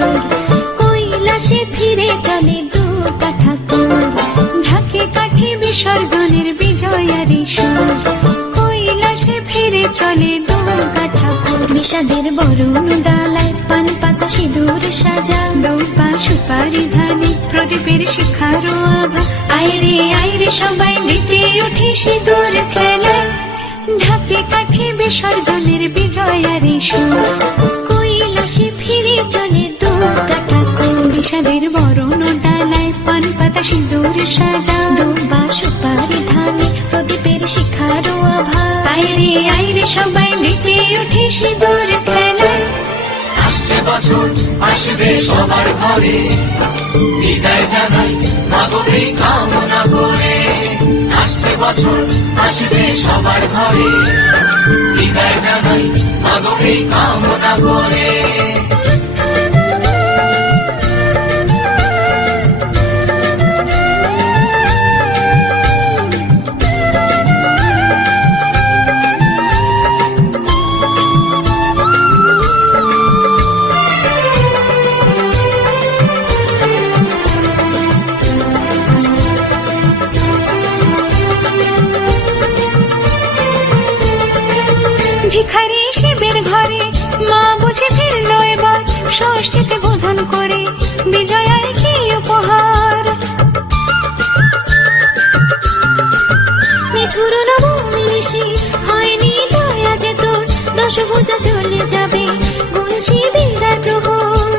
সুর, কৈলাসে ফিরে চলে দু কাঠা কুল, ঢাকে কাঠে বিসর্জনের বিজয়ারি সুর, কৈলাসে ফিরে চলে দু কাঠা কুল। বিষাদের বরণ ডালায় পান পাতা সিঁদুর সাজা, দৌপা সুপারি ধানে প্রদীপের শিখারো আভা, আইরে সবাই মেতে উঠে সিঁদুর খেলায়, ঢাকে কাঠে বিসর্জনের বিজয়ারি সুর, কৈলাসে ফিরে চলে দু কাঠা কুল। বিষাদের বরণ ডালায় পান পাতা সিঁদুর সাজা, দৌপা সুপারি ধানে প্রদীপের শিখারো আভা, আইরে সবাই মেতে উঠে সিঁদুর খেলায়। আসছে বছর আসবে সবার ঘরে, বিদায় জানাই মাগো এই কামনা করে। আসছে বছর আসবে সবার ঘরে, বিদায় জানাই মাগো এই কামনা করে। ভিখারি শিবের ঘরে মা বুঝে ফিরল এবার, ষষ্ঠীতে বোধন করে বিজয়ার কি উপহার। মিঠুর নবমী নিশি হয়নি দয়া যে তোর, দশভুজা চলে যাবে গুনছি বিদায় প্রহর।